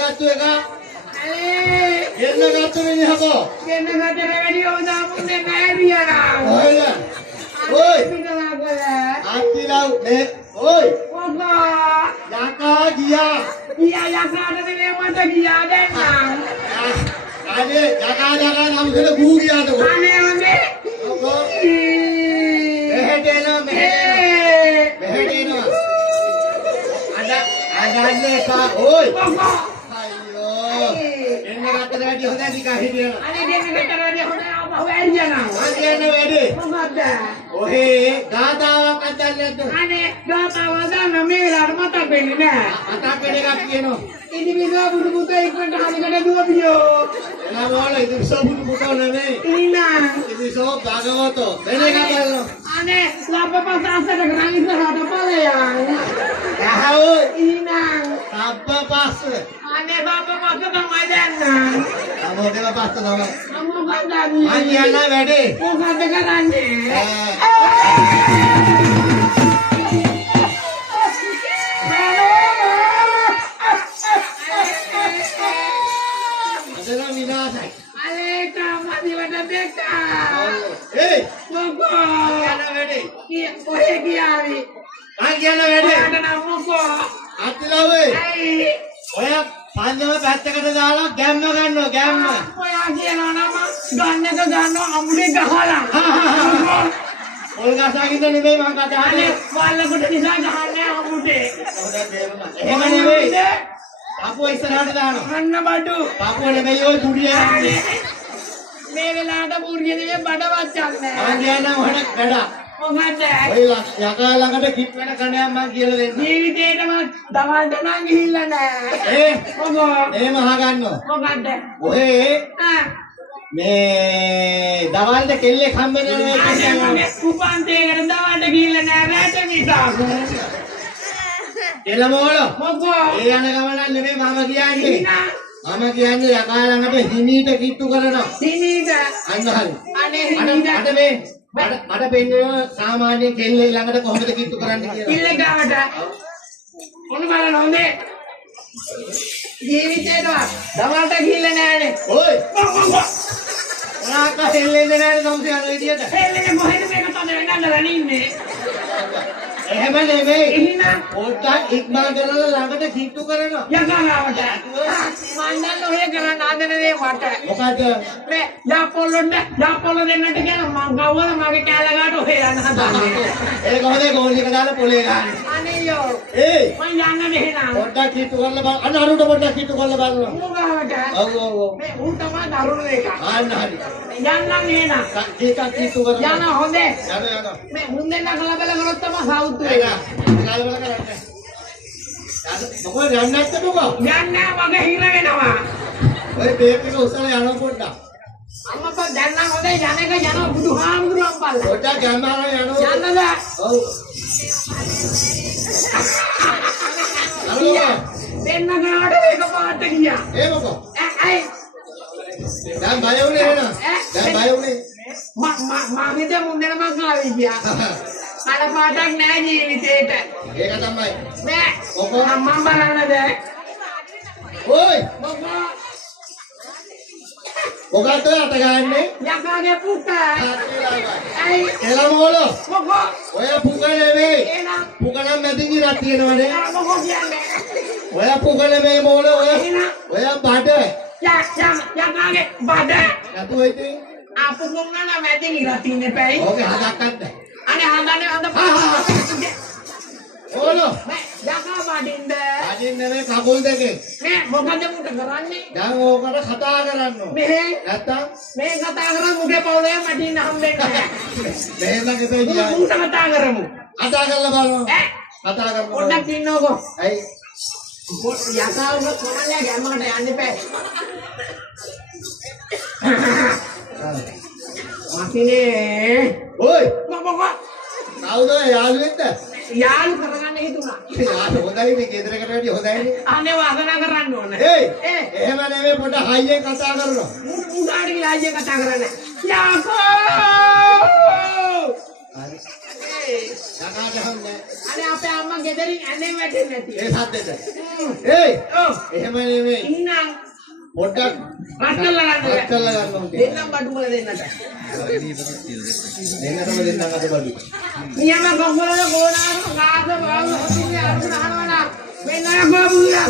ගත්තු එක. ගෙන්න ගත්තු මිනිහකෝ. ගෙන්න ගත්තට වැඩි ඕදාමුන්නේ නෑ වියනා. ඔයද? ඔයි. අත්තිලා මේ ඔයි. ඔබා යකා ගියා. ගියා යකාට නෙමෙයි මට ගියා දැන් නම්. අනේ යකා නම් කියලා ගූ ගියාද කො. අනේ මගේ. ඔකෝ. මෙහෙට එනවා මෙහෙට එනවා. අදන්නේ කා ඔයි. ඔබා අයියෝ. එන්න ගත්තට වැඩි හොඳයි නිකන් හිටියන. අනේ ගෙන්න ගත්තට වැඩි හොඳයි ආපහු ඇරියනවා. අදියන්න වැඩි. මොකද්ද? ඔහේ ගාතාවක් අදන්නේ නැද්ද? අනේ ගාතාව දාන්න මේ වෙලාවට මතක් වෙන්නේ නෑ. අතක් වෙන එකක් කියනවා. ඉදි විදා බුදු පුතේ ඉක්මනට හරියට දුවපියෝ. එලා මොළ ඉතින් බුදු පුතෝ නෙමෙයි. ඉන්නා. ඉතින් භගවතෝ වෙන එකක් බලනවා. අනේ ලබ්බපසාසට ග්‍රාම ඉස්සරහට ඵලයන්. ගහවෝ ඉන්නා. සබ්බපස්ස. අනේ ලබ්බපස තමයි දැන්. අමෝදේව පස්ස තමයි. මොකක්ද මං කියන්න වැඩේ. මොකක්ද කරන්නේ? අදලා විනාශයි. අනේ කාමදිවට දෙක්කා. ඒ මොකෝ? කියන්න වැඩේ. ඔය කියාවි. මං කියන්න වැඩේ. ඔයාට නම් මොකෝ? අත්තිලා ඔය. ඇයි? ඔය පන්දම පැත්තකට දාලා ගැම්ම ගන්නවා ගැම්ම. ඔයා කියනවා නම් ගන්නක ගන්නවා අමුඩේ ගහලා. පොල් ගසාකින්ද නෙමෙයි මං කතා අනේ කරන්නේ. වල්ලකට නිසා ගහන්නේ අමුඩේ. එහෙම නෙමෙයි. පාපුව ඉස්සරහට දානවා. අන්න බඩු. පාපුව නෙමෙයි ඔය කුඩිය. මේ වෙලාවට බුර්ගිය නෙමෙයි බඩවත් යන්නේ. මං කියන්නම් ඔහට වැඩක්. මොකද? ඔය යකා ළඟට කිප් වෙන කණයක් මං කියලා දෙන්නම්. ජීවිතේටම දවල්ට නම් ගිහිල්ලා නෑ. මොකෝ? එහෙම අහගන්නෝ. මොකද්ද? ඔහේ ආ මේ දවල්ට කෙල්ලෙක් හම්බෙන්නේ නැහැ කියන්නේ. උපන්තේකට දවල්ට ගිහිල්ලා නෑ රැට නිසා. එළමෝල. මොකෝ? ඒ යන ගමනක් නෙමෙයි මම කියන්නේ. ඉන්නා. මම කියන්නේ යකා ළඟට හිමීට කිට්ටු කරනවා. දිනීද? අන්න හරි. අනේ මට මට පෙන්නන සාමාන්‍ය කෙල්ලෙක් ළඟට කොහොමද කිට්ටු කරන්න කියලා. ඉල්ල ගාවට. මොන බලන්න හොඳේ. ජීවිතේට දවල්ට ගිහිල්ලා නෑනේ. ඔයි. මොනාක හෙල්ලෙන්නේ නැහැ සමුසේ අර විදියට. එල්ලේ මොහෙද මේක තද වෙන්නද ඉන්නේ. එහෙම නෙමෙයි. ඉන්නා. පොඩ්ඩක් ඉක්මන් කරලා ළඟට කිට්ටු කරනවා. යකාගාවට. මන්දල් ඔය කරන්න ආදරේ මට. මොකද මේ යාපොල්ල දෙන්නට කියන මං ගවවල මගේ කැලගාට ඔය යන්න හදන්නේ. ඒක හොඳේ ගෝල් එක දාලා පොලේ ගන්න. අනේ යෝ. ඒ මං යන්න දෙහෙනම්. පොඩ්ඩක් කිට්ටු කරලා බලන්න. අන්න අරුට පොඩ්ඩක් කිට්ටු කරලා බලන්න. මොකවට? ඔව් ඔව් ඔව්. මේ උන් තමයි දරුණු එක. ආන්න හරි. යන්නම් නේනම්. ටිකක් කිට්ටු කරලා. යන හොඳේ. යන. මේ මුන් දෙන්න කලබල කරොත් තමයි සවුත් ඒක. වෙන්නේ. කලබල කරන්නේ. මොකද යන්නේ නැත්තේ මොකෝ? යන්නේ මගේ හිර වෙනවා. ඔය බේක් එක උස්සලා යනවා පොඩ්ඩක්. අම්මපා දැන් නම් හොඳේ යන්නක යනවා බුදුහාමුදුරුවන් පල්ල. පොඩ්ඩක් ගැම්මාරා යනවා. යන්නද? ඔව්. දෙන්න ගාවට මේක පාට ගියා. ඒ මොකෝ? ඇයි? දැන් බය වුණේ නේද? දැන් බය වුණේ. මම හිතේ මුන්දේම ගාවේ ගියා. අර පාටක් නෑ ජීවිතේට. ඒක තමයි. නෑ. මොකෝ? අම්මා බලන්නද? ඔයි මොකෝ? මොකද්ද අත ගන්නේ? යකාගේ පුත. ඇයි? එළමෝල. මොකෝ? ඔය පුක නෙමෙයි. එනම් පුක නම් මැදින් ඉරක් තියෙනවනේ. මොකෝ කියන්නේ? ඔය පුක නෙමෙයි මෝල ඔය බඩ. යකාගේ බඩ. නැතුව ඉතින් අපු මොන්නා මැදින් ඉරක් තින්නේ පැයි. ඕකේ හදක්වත් නැහැ. අනේ හඳන්නේ හඳ ඕලෝ. යකා බඩින්ද? අදින් නෙමෙයි කකුල් දෙකේ. මේ මොකද මුට කරන්නේ? දැන් ඕකට කතා කරන්න ඕන. මෙහෙ නැත්තම් මේ කතා කරා මුගේ පවුලේ මැදින් හම්බෙන්නේ නැහැ. මෙහෙම කිව්වේ දියා. මුට කතා කරමු. කතා කරලා බලන්න. ඈ කතා කරමු. පොඩ්ඩක් ඉන්නකෝ. ඇයි? යකා උනත් කොහොමද ගැම්මකට යන්න එපා. මකිනේ ඔයි මොකෝ? කවුද යාළුවෙක්ද? යාළු කරගන්න හිතුණා. යාළු හොඳයි මේ ගෙදරකට වැඩිය හොඳයිනේ. අනේ වාසනා කරන්න ඕන. ඒයි එහෙම නෙමෙයි පොඩ හයියෙන් කතා කරනවා. මුඩාට ගිහලා අයියා කතා කරන්න. යකෝ! හරි. යකාට හම්නේ. අනේ අපේ අම්මා ගෙදරින් ඇඳේ වැටෙන්නේ නැති. ඒ සද්දෙට. ඒයි. ඔව්. එහෙම නෙමෙයි. ඉන්නම්. පොඩ්ඩක් රත් කරලා ගන්න. රත් කරලා ගන්න ඕනේ. දෙන්නම් බඩුමල දෙන්නට. දෙන්නටම දෙන්නම් අද බලු. නියම ගොංගලන ගෝනාන ගාස වල ඔතිගේ අරුණ අහනවා. වෙනන ගොමුලා.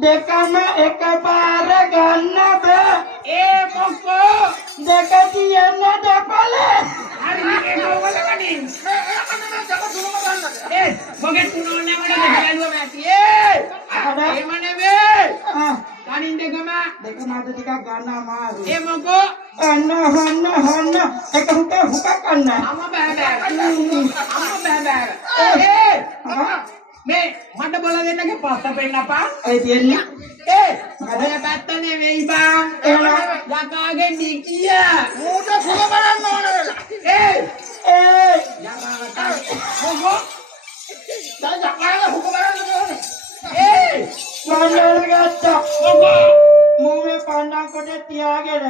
Dekam ekapara ganna be. Moko. Dekatiyanna dapale. Hari ini kau boleh kanin. Moge tunonnya mana degalu mati. Ada. Mana be? Kanin dekama. Dekam ada tiga ganna maru. Moko. Hanna. Eka huka kanna. Amma bebe. මේ මට බල දෙන්නගේ පස්ස පෙන්නපා ඒ දෙන්නේ අද පැත්තනේ වෙයි බං යකාගේ ඩිකිය මූට සුල බලන්න ඕන වෙලා යකාට මොකෝ දැන් යකාගේ හුක බලන්න ඕනේ පන්නල ගත්තා මොකෝ මූමේ පන්නන් කොට තියාගෙන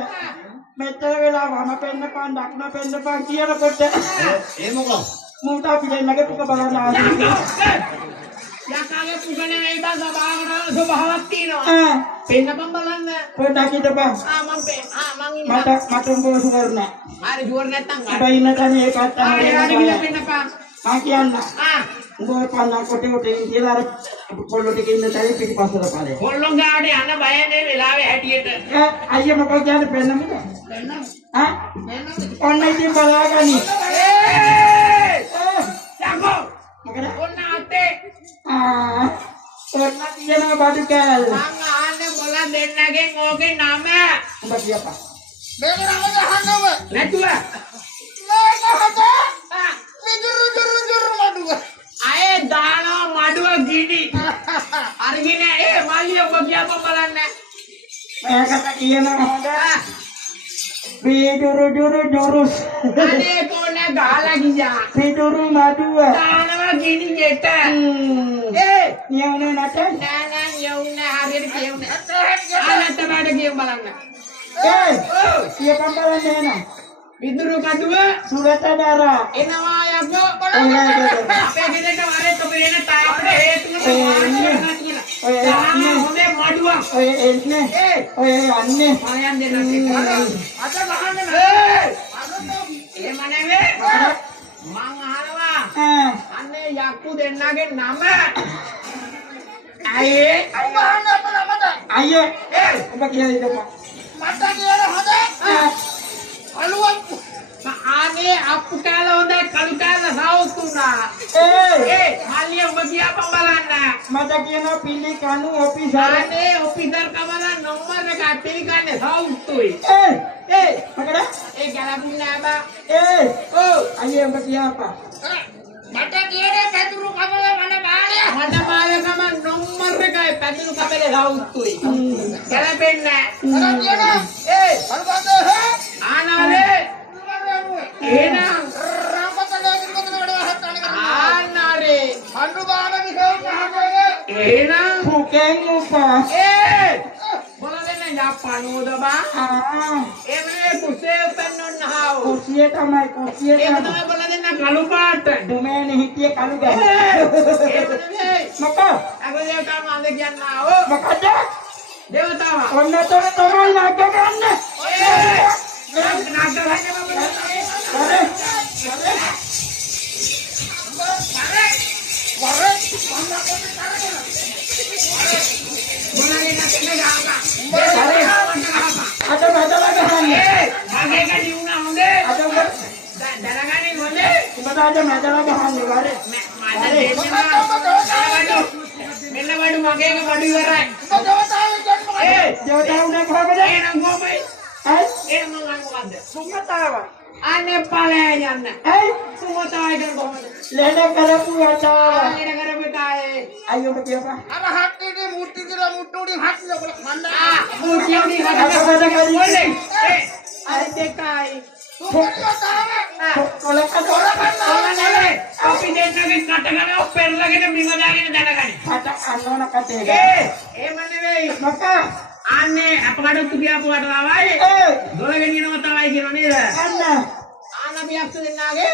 මෙතන වෙලා වම පෙන්නපන් දකුණ පෙන්නපන් කියනකොට මොකෝ මූට අපි දෙන්නගේ පුක බලන්න ආවා යකාගේ පුකනේ වෙයි බං සබාවන තියෙනවා පෙන්නපන් බලන්න පොඩ්ඩක් හිටපන් මං මට උඹව සුවර් නෑ හරි ජෝර නැත්තම් අපි ඉන්න තැන ඒකත් ආයෙ ගිහලා පෙන්නපන් මං කියන්න උඹ පන්නන් කොටේ කොටේ කියලා අර කොල්ලෝ ටික ඉන්න තැන පිටිපස්සට ඵලය කොල්ලෝ ගාඩ යන්න බය නේ වෙලාවේ හැටියට අයියා මොකක්ද කියන්නේ පෙන්නමුද පෙන්නමුද ඔන්න ඉතින් බලාගනි යකෝ මොකද ඔන්න අතේ ඔන්න තියෙනවා බඩු කෑල්ල මං ආන්නේ මොල දෙන්නගෙන් ඕකේ නම උඹ කියපන් මේක නම ගහන්නව නැතුව මේක හද විදුරු මඩුව අය දානවා මඩුව ගිනි අරගෙන මල්ලි ඔබ කියපන් බලන්න මේකට කියනවා හොඳ විදුරු අනේ කොනේ ගාලා ගියා විදුරු මඩුව දානවා ගිනි ගෙට නියුනේ නැත නෑ යවුනේ හරියට කියුනේ අනත් බඩ කියමු බලන්න කියපන් බලන්න එන විදුරු කඩුව සුරත දරා එනවා යකෝ අපේ ගෙදරට වරේ ඔබ එන තාප්පේ හේතුන ඔය හොඳේ මඩුව ඔය එන්නේ ඔය යන්නේ ආයන් දෙන්න අද ගහන්න ඒ මනේ මං අහනවා අන්නේ යක්කු දෙන්නගේ නම අයියේ අම්මා අපල මට අයියේ ඔබ කියලා ඉඳපන් මට කියන හොඳ අලුවක් ආනේ අප්පු කාලා හොඳයි කළු කාලා සවුතුනා මල්ලිය ඔබ කියපන් බලන්න මට කියන පිළි කණු ඔෆිසර් ආනේ ඔෆිසර් කමලා නම්බර එක පිළිගන්නේ සවුතුයි මොකද ගැලපුන්නේ නෑ බා අයියේ ඔබ කියපන් මට කියන්නේ පැතුරු කමල වන බාලය වන බාලකම නම්බර එකයි පැතුරු කමලේ සවුතුයි ගැලපෙන්නේ නෑ ආනාලේ එහෙනම් රාමතලේ කිරිකොතන වැඩ හත්තාන කරනවා ආනාරේ හඬු බාන විසෝ මහගේ එහෙනම් පුකෙන් උපා මොනදෙන්න යාපනෝද බා එමනේ කුසේ පෙන්නන්නහව කුසිය තමයි කුසිය ඒක තමයි මොනදෙන්න කළු පාට දුමේනේ හිටියේ කළු ගැහ එමනේ මොකද අගලේ කම අඳ කියන්නාව මොකද දේවතාවා ඔන්න තමයි නාට්‍ය ගන්න නාට්‍ය ගන්න Ane pala yan. Sumatawa dyan ko. Lena karapu acha. Lena karapu tayo. Ayo ba tiya pa? අර හට්ටිගේ මුට්ටි කියලා මුට්ටුඩි හට්ටිය කොල මන්දා Muti yung di hati. Ay, dekay. Kola ka kola ka. Wala na eh. Api din na katagana o perla kita bimadagin na dalagan. Ata ano na katega. Manebe. Maka. Ane, apakado tubi apo kata laway. Dole ganyan naman taway kino nila. Anna. Ana biyak sa din nage.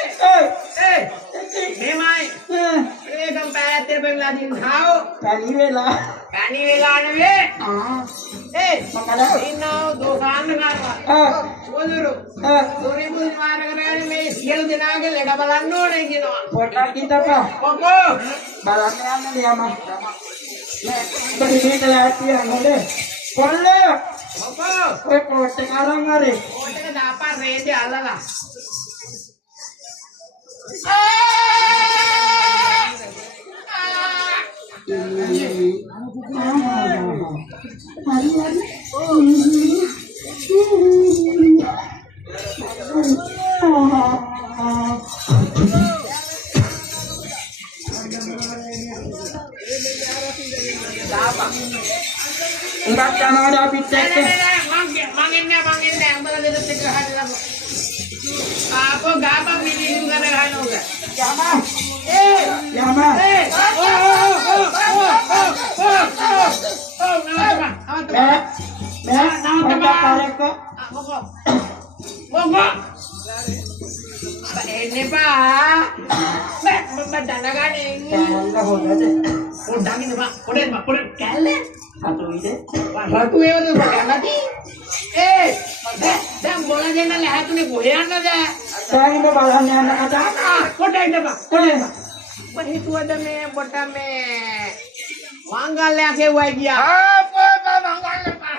Memay. Kang payatir pa yung ladin hao. Kanivela. Kanivela na be. Makala. Inaw, dosan na nga. Boduro. Duri mo maragaragan may siel dinage leda balano na ginawa. Pota kita pa. Koko. Balane ano niya ma. Bagay kaya tiya mo de. Kola. Koko. Oy kote ngarang ngare. Kote ka dapat ready alala. Enggak sama ada pitek. Mangin na. Ang mga dito tigahan lang. Apo, gabang minili ka na ano ka. Yama. Yama. Ini pa. Madalagan ini. Udangin ba? Kudet. Kale. Satu ide. Satu itu nanti. Dan bola dia na lahat ni goyan na da. Saya ini balanya anak ada. Kudet ba? Itu ada me, bota me. Manggal lagi wajia. apa manggal pa